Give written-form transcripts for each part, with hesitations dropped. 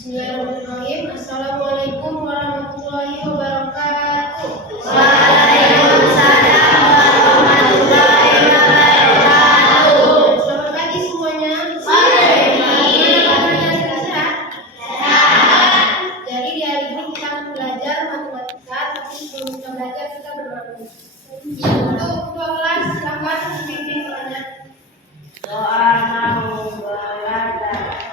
Bismillahirrahmanirrahim. Assalamualaikum warahmatullahi wabarakatuh. Waalaikumsalam warahmatullahi wabarakatuh. Selamat pagi semuanya. Pagi. Gimana kabarnya? Sehat? Sehat. Jadi di hari ini kita akan belajar matematika, tapi sebelum kita belajar kita berdoa. Untuk ketua kelas silakan dipimpin doanya. Doa mau belajar.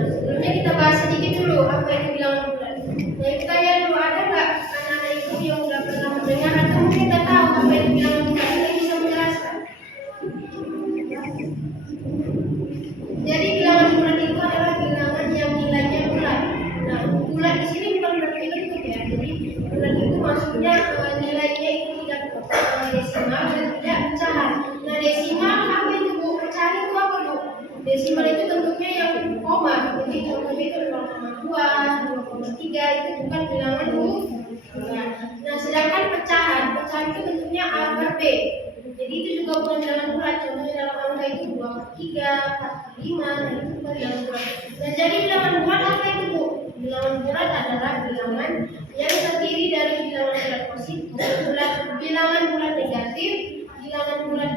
Sebelumnya kita bahas sedikit dulu apa itu bilangan bulat. Dari kalian dulu ada nggak anak-anak itu yang udah pernah mendengar atau mungkin nggak tahu apa itu bilangan bulat? Kalian bisa menjelaskan? Jadi bilangan bulat itu adalah bilangan yang nilainya bulat. Nah, bulat di sini bukan berarti bentuk ya. Jadi bulat itu maksudnya nilainya itu tidak desimal dan tidak pecahan. Nah, desimal apa itu Bu? Pecahan itu apa Bu? Desimal itu bentuknya yang koma. Jadi contohnya itu 0,2, 0,3 itu bukan bilangan bulat. Nah, sedangkan pecahan itu bentuknya A per B. Jadi itu juga bukan bilangan bulat. Contohnya dalam angka itu 2/3, 4/5, nah itu bukan bilangan bulat. Nah, jadi bilangan bulat apa itu Bu? Bilangan bulat adalah bilangan yang terdiri dari bilangan bulat positif, bilangan bulat negatif, bilangan bulat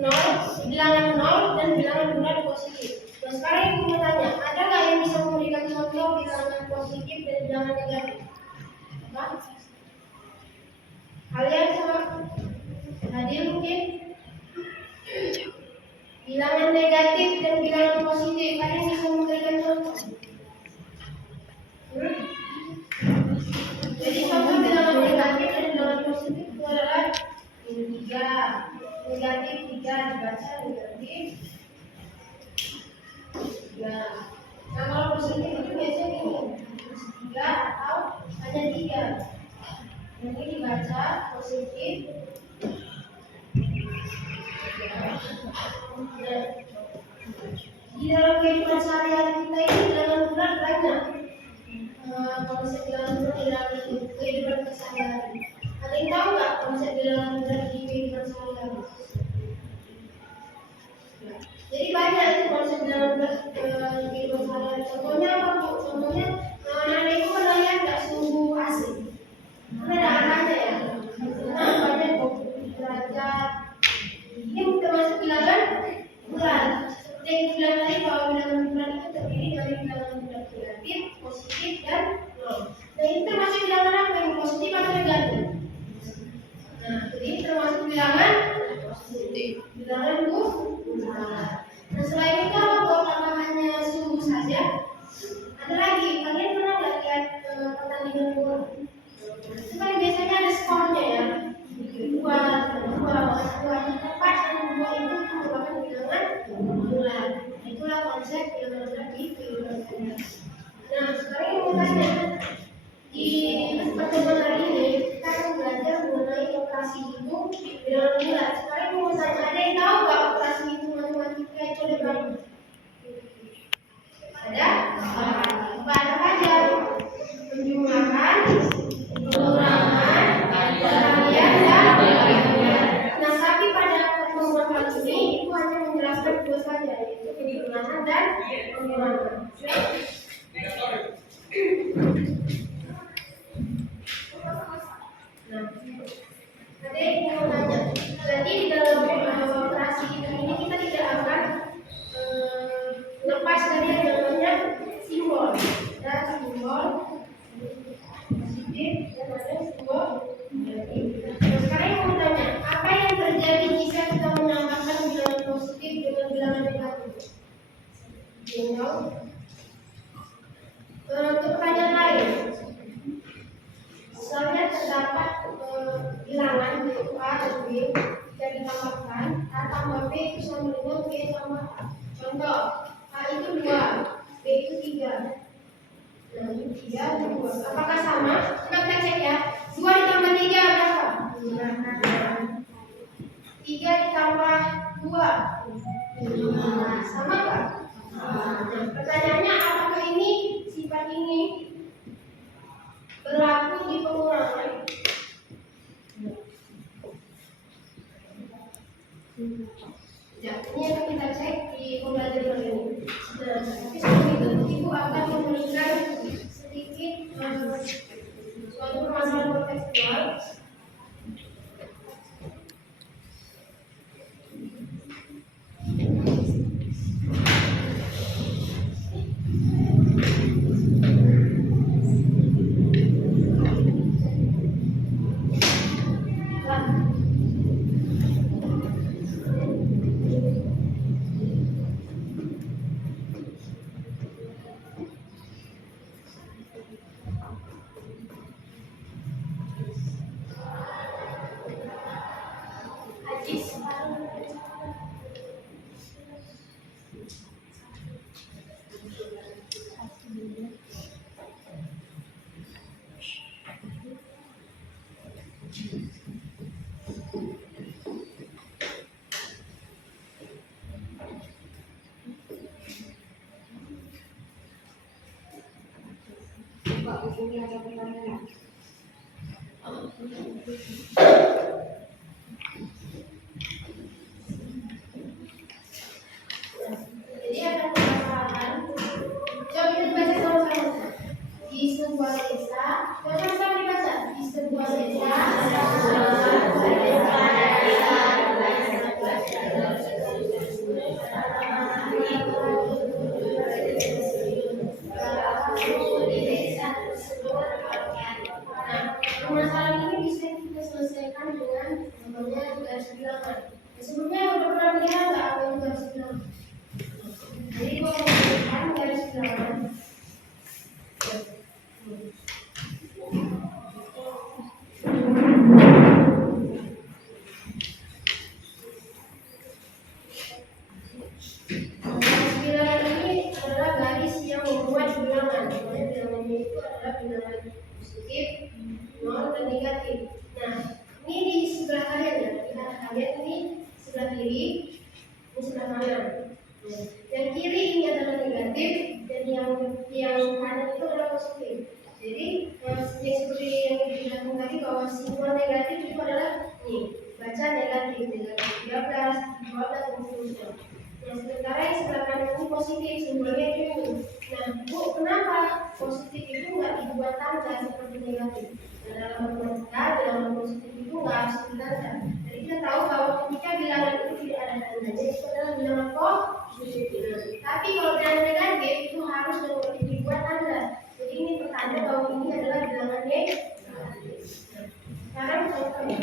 0, dan bilangan bulat positif. Nah, sekarang ibu mau tanya, ada nggak yang bisa memberikan contoh bilangan positif dan bilangan negatif? Apa? Kalian sama Hadir mungkin? Bilangan negatif dan bilangan positif, kalian bisa memberikan contoh? Jadi contoh bilangan negatif dan bilangan positif itu adalah ini 3, negatif 3 dibaca negatif. Nah, kalau positif itu biasanya gini, 3 atau hanya 3. Nanti dibaca positif. Nah, di dalam kehidupan sehari-hari kita ini bilangan bulat banyak. Konsep bilangan bulat di dalam kehidupan sehari-hari. Ada yang tahu nggak konsep bilangan bulat di kehidupan sehari-hari? Jadi banyak itu konsep bilangan bulat di kehidupan sehari-hari. Contohnya apa Bu? Contohnya anak-anak itu menanya nggak suhu AC. Ada angkanya ya. Nah, banyak derajat. Ini termasuk bilangan bulat. Seperti yang bilang tadi bahwa bilangan bulat itu terdiri dari bilangan bulat negatif, positif, dan 0. Nah, ini termasuk bilangan apa? Yang positif atau negatif? Nah, jadi termasuk bilangan positif. Bilangan bulat. Nah, selain itu apakah hanya suhu saja? Ada lagi. Kalian pernah nggak lihat pertandingan bola? Itu kan biasanya ada skornya ya. 2, 4, dan 2 itu merupakan bilangan bulat. Itulah konsep bilangan bulat di kehidupan sehari-hari. Nah, sekarang mau tanya, di pertemuan hari ini kita akan belajar mengenai operasi hitung bilangan bulat. Sekarang mau tanya, ada yang tahu nggak operasi hitung matematika itu ada berapa? Ada? Apa aja? Penjumlahan, Contoh, A itu 2, B itu 3. Nah, ini 3, 2. Apakah sama? Coba kita cek ya. 2 ditambah 3 berapa? 3 ditambah 2. Sama nggak? Nah, pertanyaannya apakah ini sifat ini berlaku di pengurangan? Ya, ini akan kita cek di pembelajaran ini. Nah, tapi sebelum itu Ibu akan memberikan sedikit suatu permasalahan kontekstual. Jadi ada permasalahan. Coba kita baca sama-sama. Di sebuah desa, coba sama-sama dibaca. Di sebuah desa permasalahan ini bisa kita selesaikan dengan namanya garis bilangan. Sebelumnya udah pernah melihat nggak apa itu garis bilangan? Jadi kalau menggunakan garis bilangan, garis bilangan ini adalah garis yang membuat bilangan. Namanya bilangannya itu adalah bilangan positif, nol dan negatif. Nah, ini di sebelah kanan ya, kita lihat ini sebelah kiri, ini sebelah kanan. Nah, yang kiri ini adalah negatif dan yang kanan itu adalah positif. Jadi yang seperti yang dibilang tadi bahwa simbol negatif itu adalah ini, baca negatif 13, 12 dan seterusnya. Nah, sementara yang sebelah kanan ini positif, simbolnya itu ini. Nah, Bu, kenapa positif itu nggak dibuat tanda seperti negatif? Nah, dalam matematika, bilangan positif itu nggak harus ditanda. Jadi kita tahu bahwa ketika bilangan itu tidak ada tandanya, itu adalah bilangan positif. Tapi kalau bilangan negatif itu harus dibuat tanda. Jadi ini pertanda bahwa ini adalah bilangan negatif. Sekarang contohnya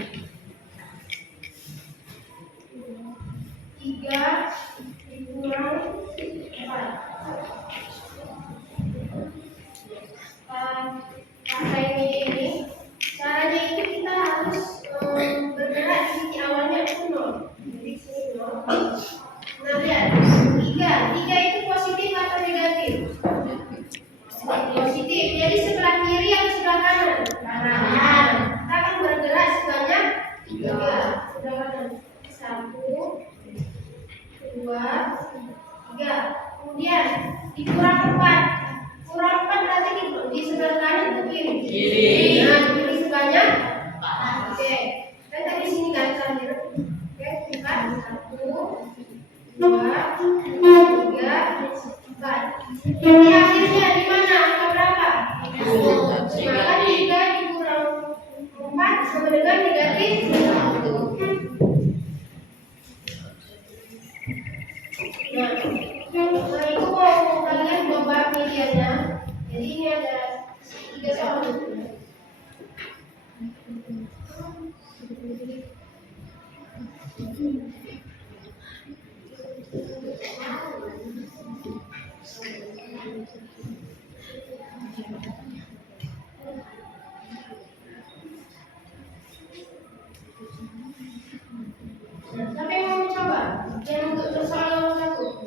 3 dikurang 4. Pakai ini caranya itu kita harus bergerak di sini awalnya itu 0. Jadi sini 0. Nah lihat 3 itu positif atau negatif? Positif. Jadi sebelah kiri atau sebelah kanan? Kanan. Kita akan bergerak sebanyak 3. Sebelah kanan 1, 2, 3. Kemudian dikurang 4. Kurang 4 berarti di sebelah kanan atau kiri? Kiri. Nah, kiri sebanyak 4. Oke. Dan tadi sini kan terakhir. Oke, 4, 1, 2, 3, 4. Jadi akhirnya di mana? Angka berapa? Maka 3 dikurang 4 sama dengan negatif 1. Nah, itu mau kalian coba medianya. Jadi ini ada 3 soal. Nah, siapa yang mau mencoba? Yang untuk soal nomor 1?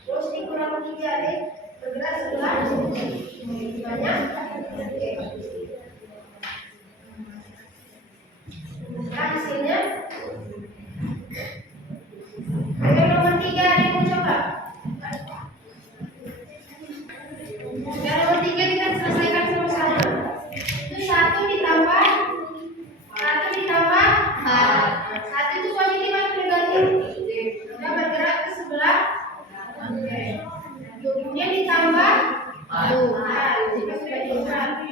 Terus dikurangi 3 deh, bergerak sebelah banyak. Oke. Nah, hasilnya. Ayo nomor 3 ada yang mau coba? Yang nomor 3 kita selesaikan sama-sama. Itu 1 ditambah 1 itu positif atau negatif? Kita bergerak ke sebelah. Oke. Kemudian ditambah 2. Kita sudah coba. 2,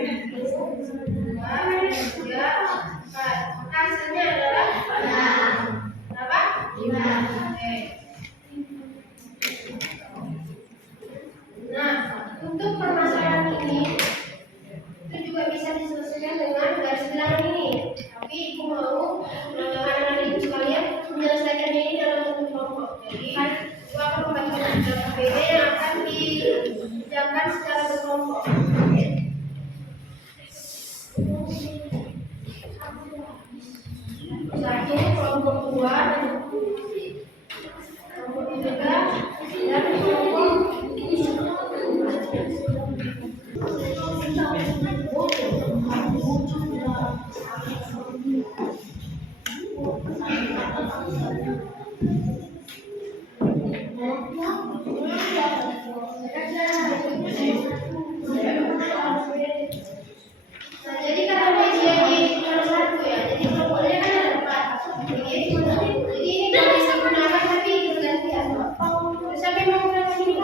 3, 4. Hasilnya adalah berapa? 5. Oke. Nah, untuk permasalahan ini itu juga bisa diselesaikan dengan garis bilangan ini. Tapi ibu mau anak-anak ibu sekalian menyelesaikannya ini dalam bentuk kelompok. Jadi ibu akan membagikan beberapa PD yang akan dikerjakan secara berkelompok. Satu kelompok 2, kelompok 3, dan kelompok jadi kalau media cuma 1 ya, jadi kelompoknya kan ada 4. Jadi ini kalau bisa gunakan tapi bergantian. Siapa yang mau gunakan ini?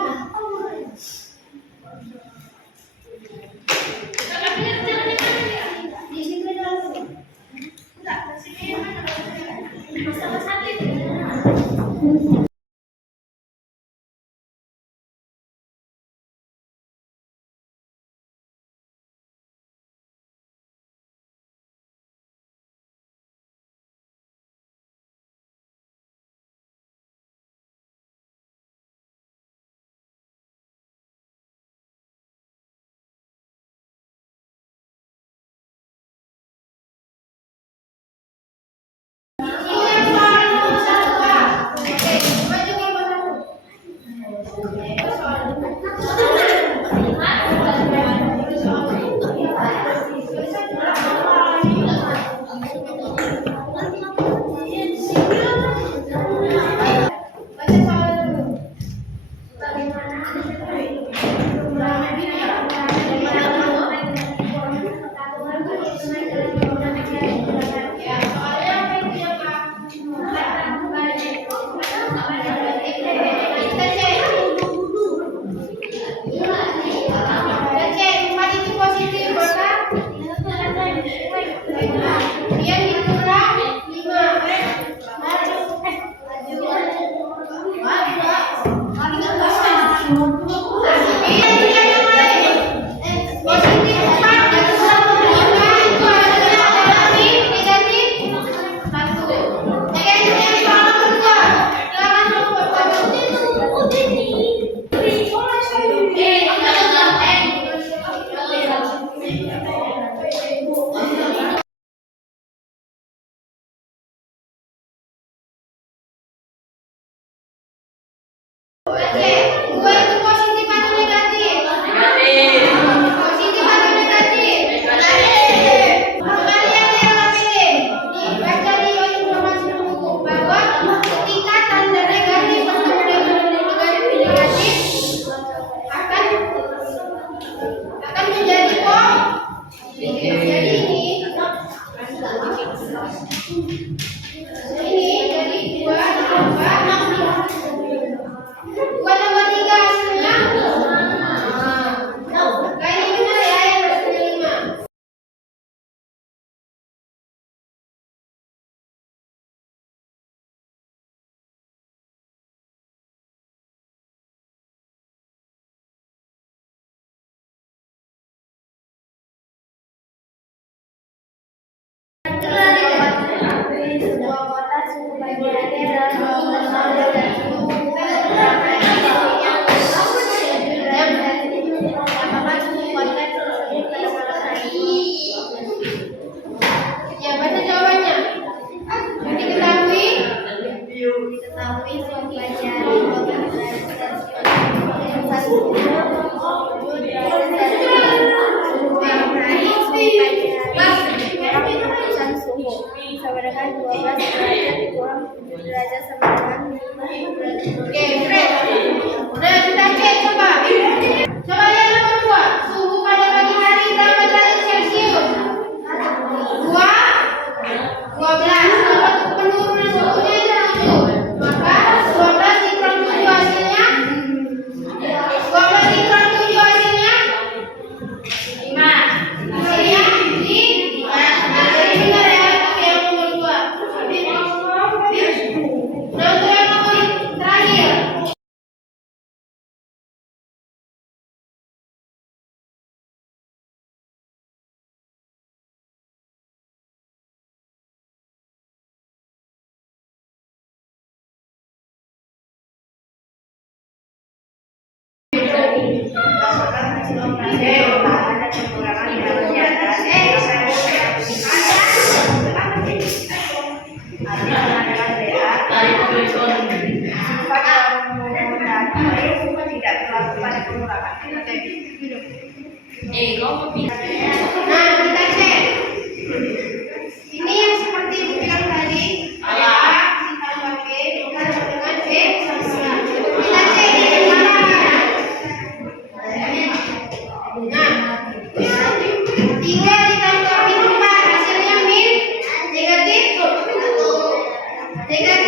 Di sini langsung. Enggak, di sini mana? Masalah ini jadi 2 tambah 2 tambah Diketahui mempelajari yang satu keputusan suhu sama dengan 12 derajat kurang 7 derajat sama dengan 5 derajat. Oke, keren. Nah, kita cek coba. Coba yang nomor 2. Suhu pada pagi hari berapa derajat Celcius? 12. Kalau penurunan suhunya itu 7. Maka 12 dikurang 7 hasilnya 12 dikurang 7 hasilnya 5. Hasilnya di jadi benar ya. Oke, yang nomor 2. Nah, untuk yang nomor terakhir. Nah, kita cek. Ini yang seperti bilang tadi, A ditambah B sama dengan C sama A. Kita cek ini mana? Nah, 3 ditambah 4 hasilnya min negatif 1. Negatif